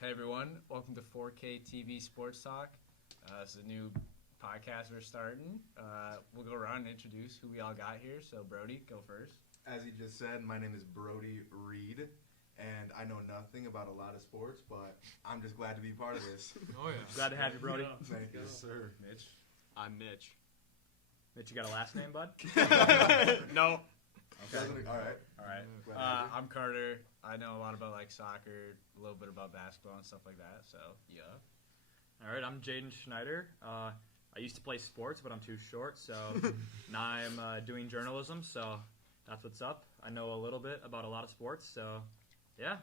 Hey everyone, welcome to 4K TV Sports Talk. This is a new podcast we're starting. We'll go around and introduce who we all got here. So Brody, go first. As he just said, my name is Brody Reed, and I know nothing about a lot of sports, but I'm just glad to be part of this. Oh yeah. Glad to have you, Brody. Thank you. Yes, sir. Mitch. I'm Mitch. Mitch, you got a last name, bud? No. Okay. All right. All right. Glad to have you. I'm Carter. I know a lot about like soccer, a little bit about basketball and stuff like that. So yeah. All right, I'm Jadon Schneider. I used to play sports, but I'm too short, so now I'm doing journalism, so that's what's up. I know a little bit about a lot of sports, so yeah.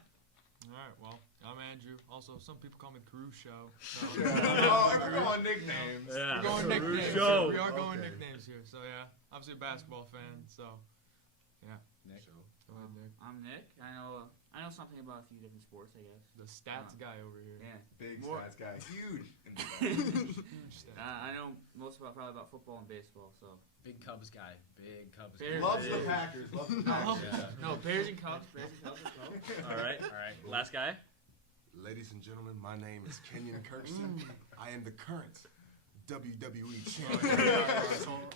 All right. Well, I'm Andrew. Also, some people call me Crucio. So, Oh, we're going nicknames. Yeah. We're going nicknames. Crucio. Here. We are going Okay. nicknames here. So yeah, obviously a basketball fan. So yeah. Nick. Go ahead, Nick. I'm Nick. I know something about a few different sports, I guess. The stats guy over here. Yeah. Big More- stats guy. Huge. In the Huge stats. I know most probably about football and baseball. So Big Cubs guy. Big Cubs Bears. guy. Loves the Packers. Loves the Packers. Yeah. no Bears and Cubs. Bears and Cubs as well. All right. Last guy? Ladies and gentlemen, my name is Kenyon Kirksey. I am the current WWE champion.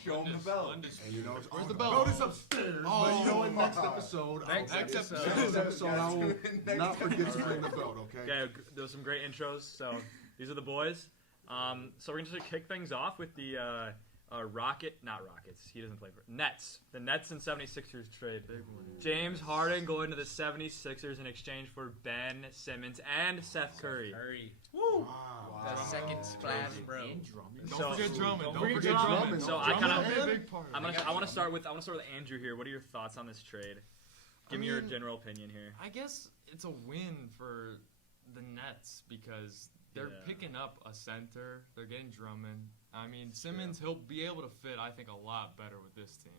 Show him the belt. And you know, Where's the the belt? belt is upstairs. But you know what? Next episode, Next episode, I will not forget to bring the belt. Okay. Okay, there was some great intros, so these are the boys. So we're going to kick things off with the not Rockets. He doesn't play for Nets. The Nets and 76ers trade. James Harden going to the 76ers in exchange for Ben Simmons and Seth Curry. Curry. Woo! Wow. The second splash, bro. And Drummond. Don't forget Drummond. don't Don't forget forget Drummond. Drummond. So I Drummond kinda- will be a big part. I want to start with Andrew here. What are your thoughts on this trade? Give me your general opinion here. I guess it's a win for the Nets because they're Yeah. picking up a center. They're getting Drummond. I mean, Simmons, he'll be able to fit, I think, a lot better with this team.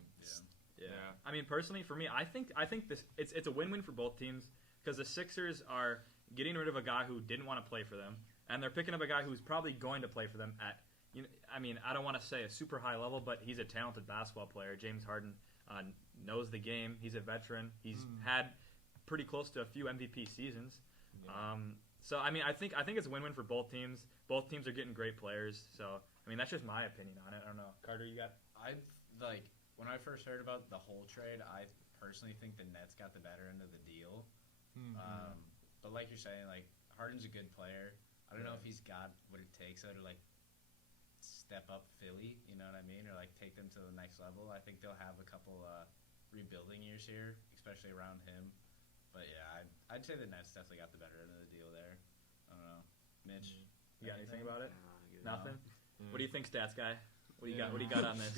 Yeah. Yeah. I mean, personally, for me, I think this it's a win-win for both teams because the Sixers are getting rid of a guy who didn't want to play for them, and they're picking up a guy who's probably going to play for them at, I don't want to say a super high level, but he's a talented basketball player. James Harden knows the game. He's a veteran. He's had pretty close to a few MVP seasons. Yeah. So I mean, I think it's a win-win for both teams. Both teams are getting great players. So I mean, that's just my opinion on it. I don't know, Carter, you got? When I first heard about the whole trade, I personally think the Nets got the better end of the deal. But like you're saying, like Harden's a good player. I don't know if he's got what it takes though to like step up Philly. You know what I mean, or like take them to the next level. I think they'll have a couple rebuilding years here, especially around him. But yeah, I'd say the Nets definitely got the better end of the deal there. I don't know, Mitch. You got anything about it? No. Nothing. What do you think, stats guy? What do you got? What do you got on this?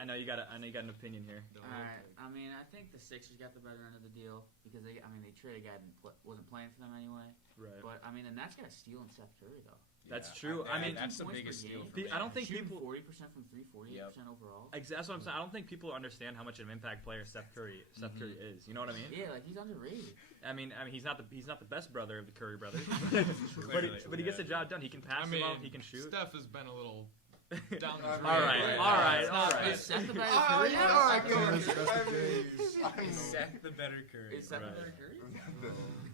I know you got an opinion here. All right. I mean, I think the Sixers got the better end of the deal because they traded a guy that wasn't playing for them anyway. Right. But I mean, the Nets got stealing Seth Curry though. That's true. I mean, that's the points biggest per steal. game. For me. I don't think Shooting people. 40% from three, 48% overall. That's what I'm saying. I don't think people understand how much of an impact player Steph Curry is. You know what I mean? Yeah, like he's underrated. I mean, he's not the best brother of the Curry brothers, but he gets the job done. He can pass the ball. He can shoot. Steph has been a little down the All drain. All right. Is Seth the better Curry? Is Seth the better Curry? Is Seth the better Curry?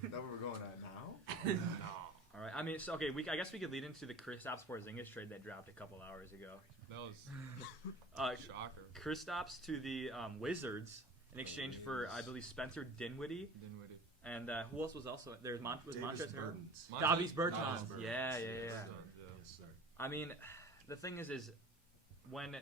That's what we're going at now? All right. I mean, so okay. I guess we could lead into the Kristaps Porzingis trade that dropped a couple hours ago. That was shocker. Kristaps to the Wizards in exchange for, I believe, Spencer Dinwiddie. And who else was also there's Montrezl Harrell? Davis Bertans. Yeah. Yes, sir. I mean, the thing is when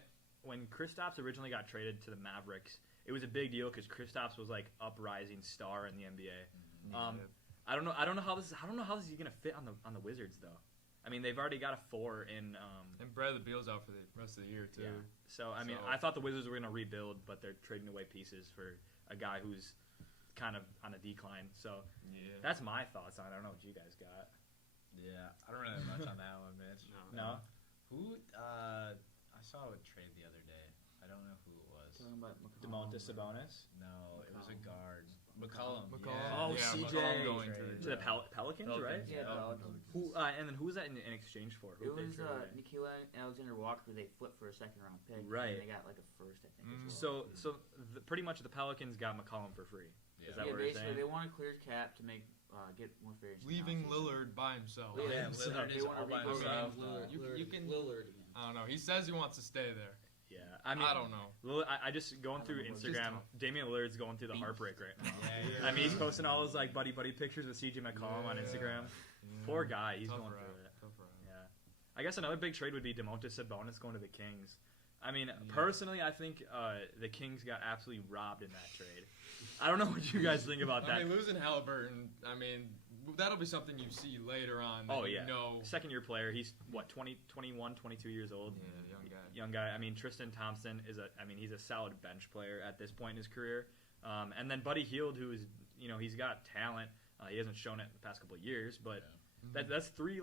Kristaps originally got traded to the Mavericks, it was a big deal because Kristaps was like uprising star in the NBA. I don't know how this is gonna fit on the Wizards though. I mean, they've already got a 4 in. And Bradley Beal's out for the rest of the year too. Yeah. So I mean, I thought the Wizards were gonna rebuild, but they're trading away pieces for a guy who's kind of on a decline. So that's my thoughts on it. I don't know what you guys got. Yeah, I don't really have much on that one, Mitch. No. Who? I saw a trade the other day. I don't know who it was. Talking about DeMontis Sabonis No, it was a guard. McCollum. Oh, Yeah, CJ McCollum going to the Pelicans, right? Yeah, Who and then who was that in exchange for? It Who they was traded away? Nikhil Alexander Walker. They flipped for a second-round pick. Right. And they got like a first, I think. As well. So pretty much the Pelicans got McCollum for free. Is that Yeah, what you're basically saying? they want to clear cap to make get more fair. Leaving Lillard by himself. Yeah, So, Lillard They is want to all by rebuild himself. You can- Lillard again. I don't know. He says he wants to stay there. Yeah, I mean, I don't know. I just going I through don't know, it's Instagram. just tough. Damian Lillard's going through the Beef. heartbreak right now. Yeah, I mean, he's posting all his like buddy pictures with CJ McCollum on Yeah. Instagram. Yeah. Poor guy, he's Tough going route. through it. Tough route. Yeah, I guess another big trade would be Domantas Sabonis going to the Kings. I mean, personally, I think the Kings got absolutely robbed in that trade. I don't know what you guys think about that. I mean, losing Halliburton, I mean, that'll be something you see later on. Oh, that you yeah. know. Second-year player, he's what 21, 22 years old. Yeah, young guy. Young guy. I mean, Tristan Thompson he's a solid bench player at this point in his career. And then Buddy Hield, who is, he's got talent. He hasn't shown it in the past couple of years, but that's three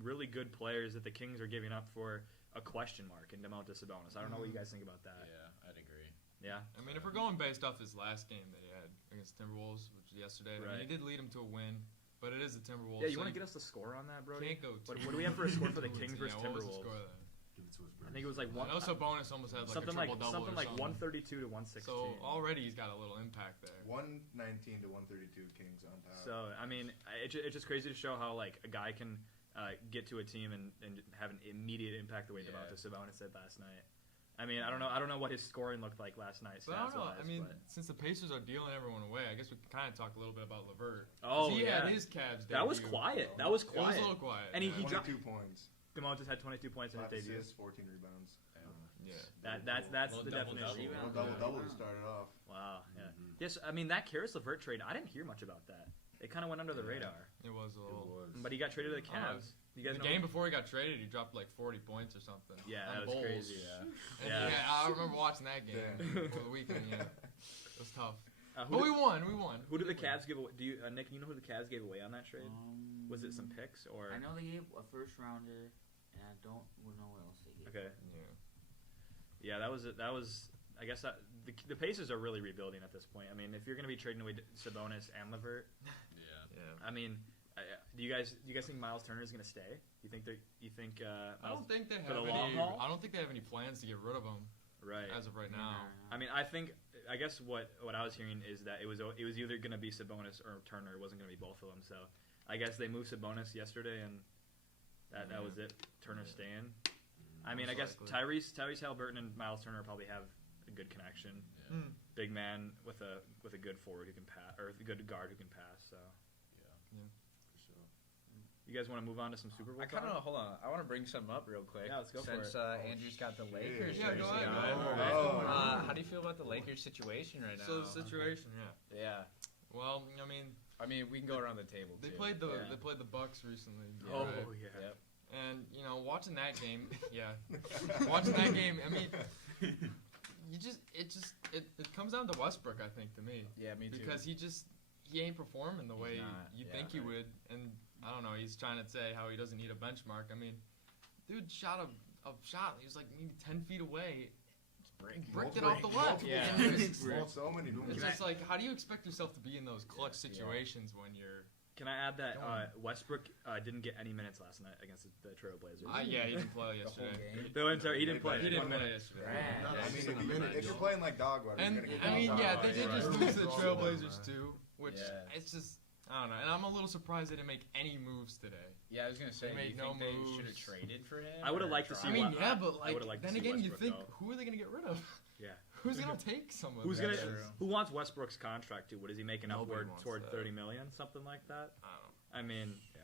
really good players that the Kings are giving up for a question mark in Domantas Sabonis. I don't know what you guys think about that. Yeah, I'd agree. Yeah. I mean, if we're going based off his last game that he had against Timberwolves, which was yesterday, I mean, he did lead him to a win, but it is the Timberwolves. Yeah, you want to get us the score on that, Brody? Can't go. What do we have for a score for the Kings versus What was the Timberwolves? score then? Give it to us, I think it was like I know Sabonis almost had like something a like triple-double something or like something. 132 to 116. So already he's got a little impact there. 119 to 132 Kings on top. So I mean, it's just crazy to show how like a guy can get to a team and have an immediate impact the way Domantas Sabonis did last night. I mean, I don't know what his scoring looked like last night. But I don't know. stats-wise, I mean, but- since the Pacers are dealing everyone away, I guess we can kind of talk a little bit about LeVert. Oh, he yeah. had his Cavs that was debut. quiet. That was It was quiet. a little quiet. And he yeah. dropped. 22 points, Domantas had 22 points in 5 his debut. assists, 14 rebounds. Yeah. That's Well, the double-double. definition. Rebound. Double to start it off. Wow. Yeah. Yes. I mean, that Karis LeVert trade. I didn't hear much about that. It kind of went under the radar. It was a little. But he got traded to the I don't know. Cavs. You guys The know? game before he got traded, he dropped like 40 points or something. Yeah, on that was Bulls. crazy. And Yeah. I remember watching that game Damn. over the weekend. Yeah, it was tough. Who But did- we won. We won. Who did the We won. Cavs give away? Do you, Nick? You know who the Cavs gave away on that trade? Was it some picks or? I know they gave a first rounder, and I don't know what else they gave. Okay. Yeah. Yeah, that was. I guess that the Pacers are really rebuilding at this point. I mean, if you're going to be trading away Sabonis and LeVert, Yeah. I mean, do you guys think Miles Turner is going to stay? You think I don't think they have for the any. long haul? I don't think they have any plans to get rid of him right? as of right now. I mean, I guess what I was hearing is that it was either going to be Sabonis or Turner. It wasn't going to be both of them. So I guess they moved Sabonis yesterday, and that was it. Turner staying. I mean, I guess likely. Tyrese Halliburton and Miles Turner probably have a good connection. Mm. Big man with a good forward who can pass, or a good guard who can pass. So you guys want to move on to some Super Bowl? I kind of talk? hold on. I want to bring something up real quick. Yeah, let's go for Since Andrew's got the Lakers. Yeah, go jersey ahead. on. Oh. How do you feel about the Lakers situation right now? So the situation, Yeah. Well, I mean, we can go around the table. they too. played the Yeah. they played the Bucks recently. Oh right? yeah. Yep. And watching that game, watching that game. I mean, it comes down to Westbrook, I think, to me, Yeah, me too. because he ain't performing the way not. you Yeah, think he right. would, and I don't know. He's trying to say how he doesn't need a benchmark. I mean, dude shot a shot. He was like maybe 10 feet away. Bricked it off the left. Yeah. And it's So many it's just like, how do you expect yourself to be in those clutch situations when you're? Can I add that Westbrook didn't get any minutes last night against the Trailblazers? Yeah, he didn't play yesterday. He didn't play. He didn't play yesterday. I mean, if you're playing like dog water, And you're gonna get I mean, dog yeah, water. they did just lose to the Trailblazers too, which Yeah. it's just I don't know. And I'm a little surprised they didn't make any moves today. Yeah, I was gonna say. They made you no think they moves. should have traded for him? I would've or liked to see I tried? mean, Well, yeah, but I like would've liked to then see again, you Westbrook think go. who are they gonna get rid of? Yeah. Who's gonna take someone? Who's like gonna? that? true. Who wants Westbrook's contract to? What is he making Nobody upward wants toward that. 30 million, something like that? I don't know. I mean, yeah.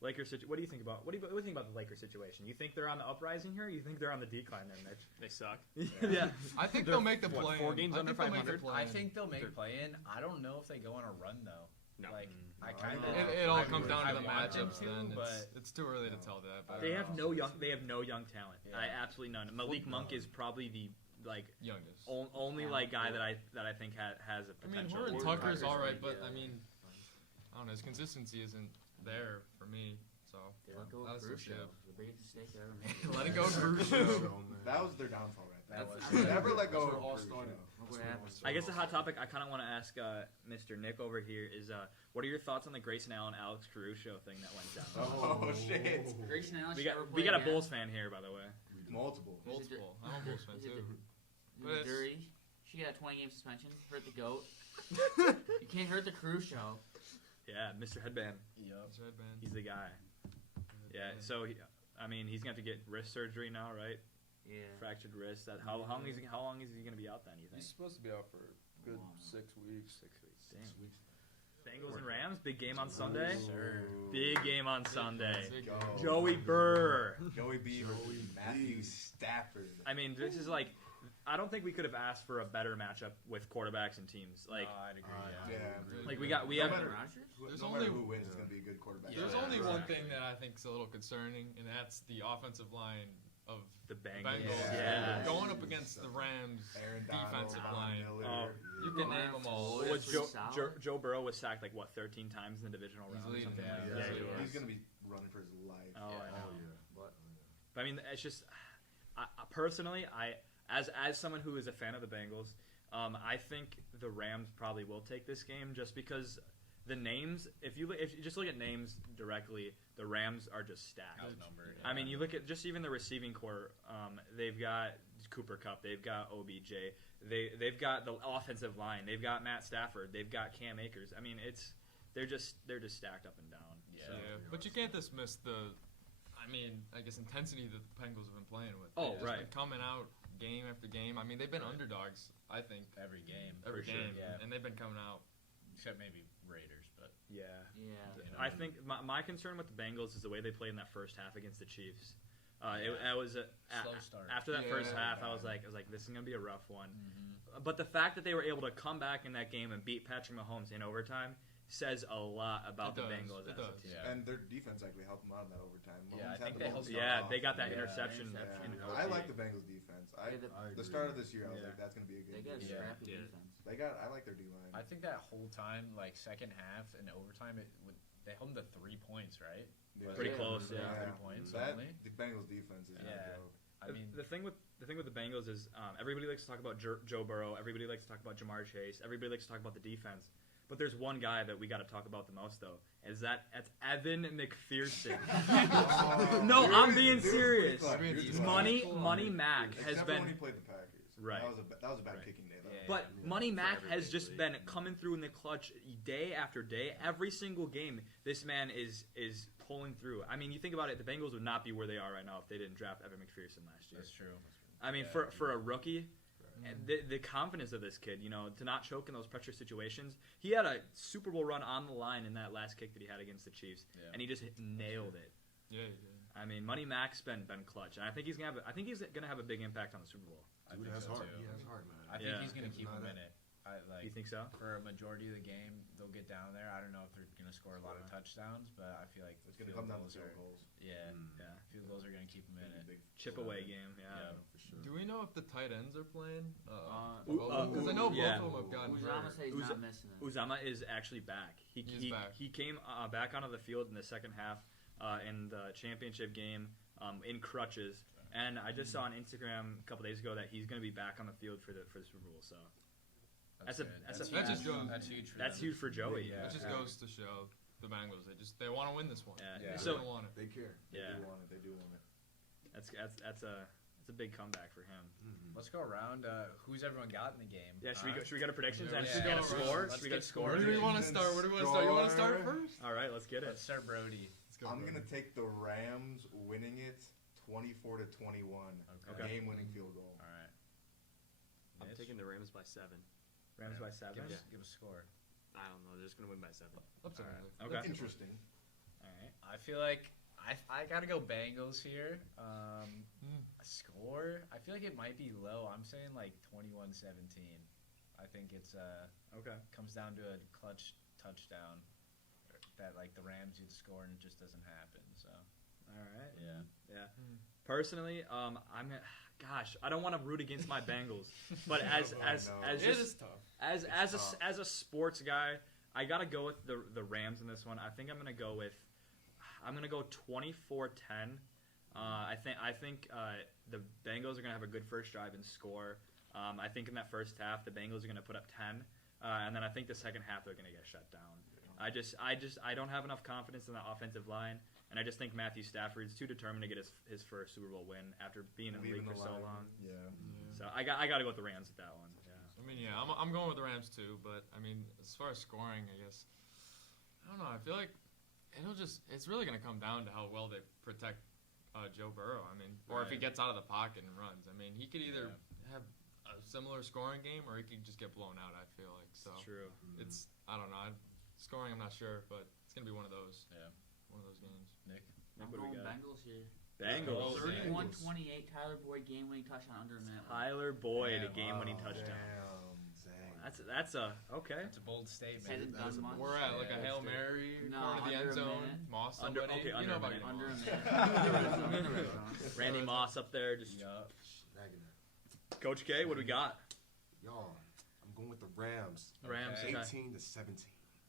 Lakers. What do you think about? What do you think about the Lakers situation? You think they're on the uprising here? Or you think they're on the decline? Then Mitch? They suck. Yeah. I think They're, they'll make the what, play. 4 games under 500? I think they'll make play-in. I don't know if they go on a run though. No. Like I No, kind I of. don't It all comes down to the want them matchups. to, Then but it's too early to tell that. But They have no young. They have no young talent. Yeah. I absolutely none. Malik Monk is probably the youngest. only guy that I think has a I mean, potential. Horton Horton Tucker's Tucker's all right, pretty but I mean, I don't know. His consistency isn't there for me. So Let go that's of the Crucial. shit. The biggest mistake I ever made. Let it go, Crucial. That was their downfall right there. That was- Never let go That's of where it all Crucial. started. Look what happened. I guess the hot topic I kind of want to ask Mr. Nick over here is what are your thoughts on the Grayson Allen Alex Caruso thing that went down? Oh shit! Grayson Allen We should got never we play got a again. Bulls fan here, by the way. Multiple. Multiple. I'm a Bulls fan Is it too. Is But it it's- dirty? She got a 20-game suspension. Hurt the goat. You can't hurt the Crucial. Yeah, Mr. Headband. Yep. That's right, man. He's the guy. Yeah. So he's gonna have to get wrist surgery now, right? Yeah. Fractured wrist. How long is he gonna be out then? You think? He's supposed to be out for a good 6 weeks. 6 weeks. 6 Dang. weeks. Bengals and Rams. Big game on Sunday. Sir. Big game on Sunday. Big Go. game. Joey Burr. Joey B versus Joey Matthew B. Stafford. I mean, this is like, I don't think we could have asked for a better matchup with quarterbacks and teams. Like, No, I'd agree. Yeah. like we No have. matter- Rodgers? There's no only- matter who wins, it's going to be a good quarterback. There's Yeah, only exactly. one thing that I think is a little concerning, and that's the offensive line of The the Bengals. Bengals. Yeah. Going up against the Rams Aaron defensive Donald, line. Miller, Oh. You can name them all. What was That's pretty solid. Joe Burrow was sacked like what 13 times in the divisional He's round or leading something that. like Yeah, that. he he was. was. He's going to be running for his life. Oh, I know. Oh, yeah. But But I mean, it's just personally, as someone who is a fan of the Bengals, I think the Rams probably will take this game just because the names. If you just look at names directly, the Rams are just stacked. Outnumbered. I mean, you look at just even the receiving core. They've got Cooper Kupp. They've got OBJ. They've got the offensive line. They've got Matt Stafford. They've got Cam Akers. I mean, they're just stacked up and down. Yeah. So. Yeah, but you can't dismiss I guess intensity that the Bengals have been playing with. Oh, They've just right. been coming out game after game. I mean, they've been underdogs, I think, Every game. every For sure, game, yeah. and they've been coming out. Except maybe Raiders, but Yeah. yeah. you know. I think my concern with the Bengals is the way they played in that first half against the Chiefs. Yeah. It was Slow start. after that first Yeah. half. I was like, this is gonna be a rough one. Mm-hmm. But the fact that they were able to come back in that game and beat Patrick Mahomes in overtime says a lot about It the does. Bengals It as a does. team. Yeah. And their defense actually helped them out in that overtime. Yeah, I Mahomes had think the they ball helped start Yeah, off. they got that Yeah. interception. Interception. in I OT. like the Bengals defense. Yeah, The start of this year, I was Yeah. like, that's going to be a They good got a game. Yeah. scrappy Yeah. defense. I like their D line. I think that whole time, like second half and overtime, they held them to 3 points, right? Pretty Yeah. close, yeah. 3 points That only. the Bengals defense is Yeah. no joke. I mean, the thing with the Bengals is everybody likes to talk about Joe Burrow. Everybody likes to talk about Jamar Chase. Everybody likes to talk about the defense. But there's one guy that we got to talk about the most, though. That's Evan McPherson. No, I'm being serious. Money Mac has Except been. when he played the Packers. Right. That was a bad Right. kicking day, though. Yeah. But Yeah. Money Mac For has everybody, just really. been coming through in the clutch day after day. Every single game, this man is pulling through. I mean, you think about it, the Bengals would not be where they are right now if they didn't draft Evan McPherson last year. that's true. I mean, Yeah. for a rookie, and the confidence of this kid, to not choke in those pressure situations. He had a Super Bowl run on the line in that last kick that he had against the Chiefs, Yeah. and he just nailed it. Yeah. I mean, Money Mac's been clutch, and I think he's gonna have a big impact on the Super Bowl. I Dude think has so heart. too. He has heart, man. I think Yeah. he's gonna keep Not them in that- it. I like You think so? for a majority of the game, they'll get down there. I don't know if they're gonna score a lot of touchdowns, but I feel like It's going to field come down to goals field are. goals. Yeah, Yeah, field goals are gonna keep them in it. Big chip away game. Yeah. For sure. Do we know if the tight ends are playing? Ooh, Because I know both yeah. of them have gotten Uzama hurt. says he's not missing it. Uzama is actually back. He's back. He came back onto the field in the second half in the championship game in crutches. And I just saw on Instagram a couple days ago that he's going to be back on the field for the Super Bowl. So That's a- good. that's a That fact. just goes- That's huge. For that's them. huge for Joey. Yeah. It just goes to show the Bengals they want to win this one. Yeah. Yeah. They So don't want it. They care. They Yeah. do want it. They do want it. that's a big comeback for him. Mm-hmm. Let's go around. Who's everyone got in the game? Yeah, should we go to predictions and Yeah. should we get a Yeah. score? Let's Should we get get a score? Where do we want to start? Where do we want to start? You want to start Score. first? All right, let's get Let's it. start Brody. Let's go. I'm Brody. going to take the Rams winning it 24-21. Okay. Game-winning field goal. All right. I'm Mitch? taking the Rams by 7. Rams by 7. Give a score. I don't know. They're just gonna win by 7. Upset. Alright. Okay. Interesting. All right. I feel like I gotta go Bengals here. A score? I feel like it might be low. I'm saying like 21-17. I think it's Okay. comes down to a clutch touchdown that like the Rams would score and it just doesn't happen. So All right. yeah. Personally, gosh, I don't want to root against my Bengals, but as It just is tough. as a sports guy, I gotta go with the Rams in this one. I think I'm gonna go 24-10. I think the Bengals are gonna have a good first drive and score. I think in that first half the Bengals are gonna put up 10, and then I think the second half they're gonna get shut down. I don't have enough confidence in the offensive line, and I just think Matthew Stafford's too determined to get his first Super Bowl win after being in the league for so long. Yeah. So I got to go with the Rams with that one. Yeah. I mean, yeah, I'm going with the Rams too. But I mean, as far as scoring, I guess I don't know. I feel like it's really going to come down to how well they protect Joe Burrow. I mean, or if he gets out of the pocket and runs. I mean, he could either have a similar scoring game or he could just get blown out, I feel like. So True. It's, I don't know. Scoring, I'm not sure, but it's going to be one of those. Yeah. One of those games. Nick? I'm What do we going got? Bengals here. Bengals. 31-28, Tyler Boyd game-winning touchdown under a minute. Tyler Boyd, a Yeah, game-winning Wow. touchdown. Dang. That's a okay. That's a bold statement. Hasn't done much. We're at like a Yeah, Hail that's Mary, No, corner of the under end a zone, minute. Moss Under- somebody. okay, you under know a about minute. Under a your minute. Under a minute. Randy Moss up there, just Yup. Coach K. What do we got? Y'all, I'm going with the Rams. Rams. Okay. Okay. 18 to 17.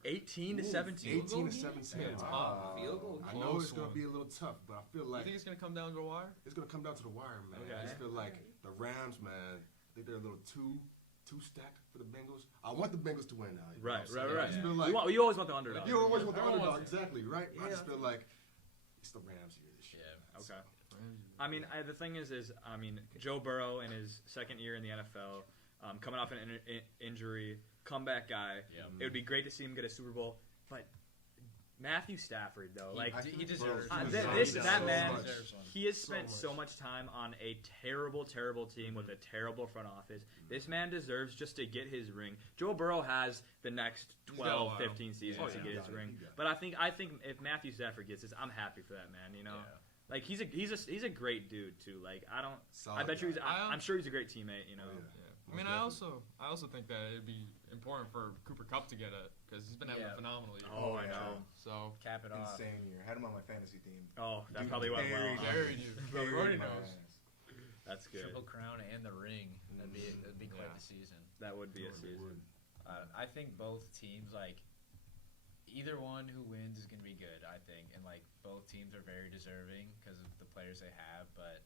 18 to Ooh, 17. 18 to 17. Yeah, it's Wow. Field goal. I know Close it's going one. to be a little tough, but I feel You like think it's going to come down to a wire? it's going to come down to the wire, man. Okay. I just feel like the Rams, man, I think they're a little too stacked for the Bengals. I want the Bengals to win now. you know Right, what I'm right, saying? right. I just feel like You always want the underdog. you always want the Everyone underdog, wants it. exactly, right? I Yeah. just feel like it's the Rams here this year. Yeah. Okay. I mean, the thing is, Joe Burrow in his second year in the NFL, coming off an injury, comeback guy. Yep. It would be great to see him get a Super Bowl, but Matthew Stafford, though, like He deserves Bro, one. that man, much. deserves one. he has So spent much. so much time on a terrible, terrible team with a terrible front office. This man deserves just to get his ring. Joe Burrow has the next He's got a 12, while. 15 seasons Oh, to yeah. get He his got it. ring. He got it. But I think if Matthew Stafford gets this, I'm happy for that man. You know, Yeah. like he's a great dude too. Like I Solid bet you he's. guy. I'm sure he's a great teammate. You know. Oh, yeah. Yeah. I mean, I also think that it'd be important for Cooper Kupp to get it because he's been having Yeah. a phenomenal year. Oh, I yeah. know. So Cap it off. Insane year. Had him on my fantasy team. Oh, that Dude, probably went well. very huh? very dude. Carried Brody my knows. ass. That's good. Triple crown and the ring. That'd be quite Yeah. the season. That would be a It season. would. I think both teams, like, either one who wins is going to be good, I think. And, like, both teams are very deserving because of the players they have. But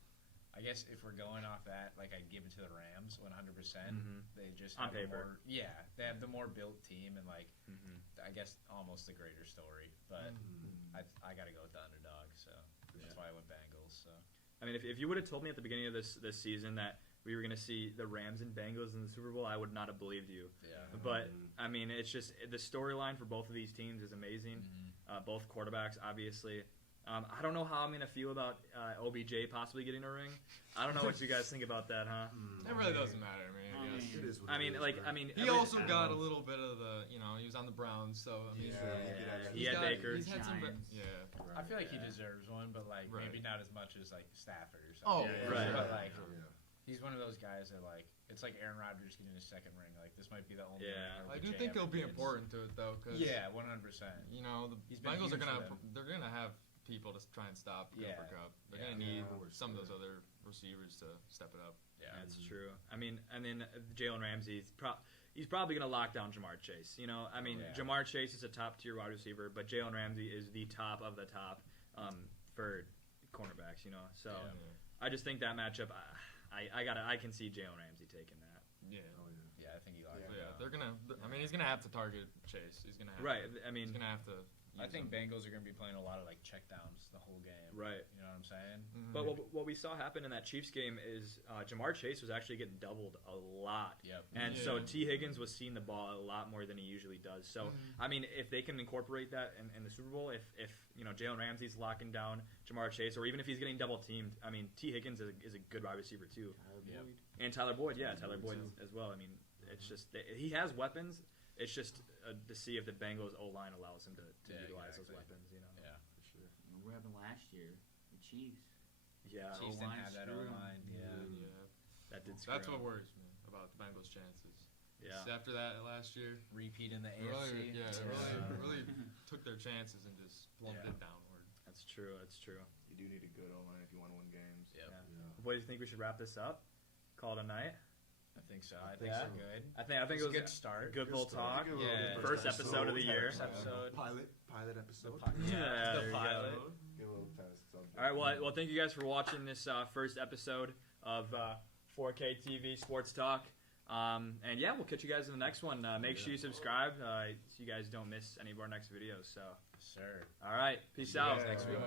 I guess if we're going off that, like, I'd give it to the Rams 100%. Mhm. They just On have the paper. more, yeah, they have the more built team and, like, Mhm. I guess almost the greater story. But I got to go with the underdog, so that's why I went Bengals. So I mean, if you would have told me at the beginning of this season that we were going to see the Rams and Bengals in the Super Bowl, I would not have believed you. yeah, But I mean, it's just the storyline for both of these teams is amazing. Both quarterbacks, obviously. I don't know how I'm going to feel about OBJ possibly getting a ring. I don't know what you guys think about that, huh? It really doesn't matter. I mean, I guess. It is what I it mean, is, like, right? I mean, He every- also got a little bit of the, he was on the Browns, so I mean, he he's had got- Baker. He's had some, Giants. yeah. I feel like he deserves one, but like Right. maybe not as much as like Stafford or Oh, something. yeah, right. But like Yeah. he's one of those guys that like it's like Aaron Rodgers getting his second ring. Like this might be the only. Yeah. ring I do OBJ think ever it'll be gets. important to it though, because Yeah, 100%. the He's been Bengals are huge gonna for them. they're gonna have people to try and stop Yeah. Cooper Kupp. They're Yeah. gonna need Yeah. some of those other receivers to step it up. Yeah, That's true. I mean, and then Jalen Ramsey, he's probably going to lock down Jamar Chase. You know, I mean, Yeah. Jamar Chase is a top-tier wide receiver, but Jalen Ramsey is the top of the top for cornerbacks, you know. So Yeah. I just think that matchup, I can see Jalen Ramsey taking that. Yeah. Oh, yeah. yeah. I think he locked So, it yeah, up. they're gonna. I mean, he's gonna have to target Chase. He's gonna have Right. To, I mean, he's gonna have to. I use think him. Bengals are going to be playing a lot of like checkdowns the whole game. right. You know what I'm saying? Mhm. But what we saw happen in that Chiefs game is Jamar Chase was actually getting doubled a lot. Yep. And so Yeah. T. Higgins was seeing the ball a lot more than he usually does. So, I mean, if they can incorporate that in the Super Bowl, if Jalen Ramsey's locking down Jamar Chase, or even if he's getting double teamed, I mean, T. Higgins is a good wide receiver too. Yep. And Tyler Boyd, Tyler Boyd as well. I mean, it's just he has weapons. It's just to see if the Bengals O-line allows him to Yeah, utilize exactly. those weapons, you know. Yeah. For sure. What happened last year? The Chiefs. Yeah, Chiefs didn't O-line have that screwed 'em. O-line. Yeah. Yeah. that did screw That's him. what worries me about the Bengals' chances. Yeah. Just after that last year, Repeat in the they AFC. really took their chances and just plummeted Yeah. downward. That's true. That's true. You do need a good O-line if you want to win games. Yep. Yeah. Yeah. What do you think we should wrap this up? Call it a night. I think so. I think Yeah. so. Good. I think It's it a was good start. Good little talk. Good Yeah. little First episode of the year. First episode. Pilot episode. Yeah, the there you go. pilot. Good little test. All right. Well, thank you guys for watching this first episode of 4K TV Sports Talk. And yeah, we'll catch you guys in the next one. Make sure you subscribe so you guys don't miss any of our next videos. So, Sir. all right. Peace out. Yeah. Next week.